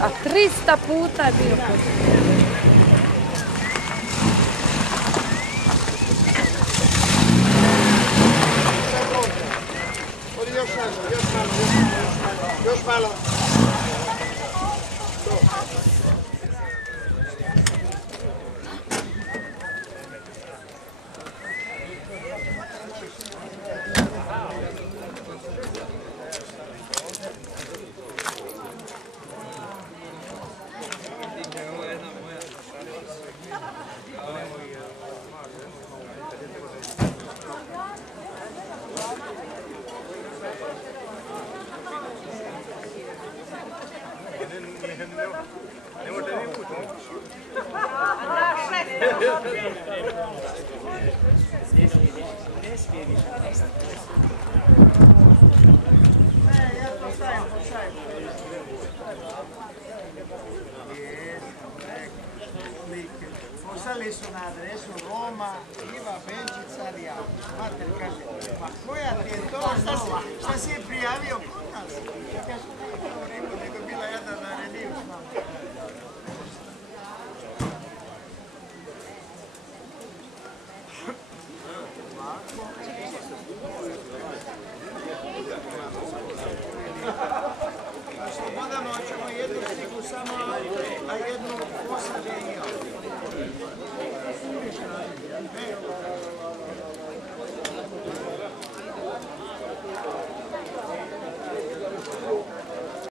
A 300 puta je bio kod. Još malo. Poslali su na adresu Roma, Iva Benčica, Rijal. Mater kaže, ma koja ti je to, šta si je prijavio kod nas?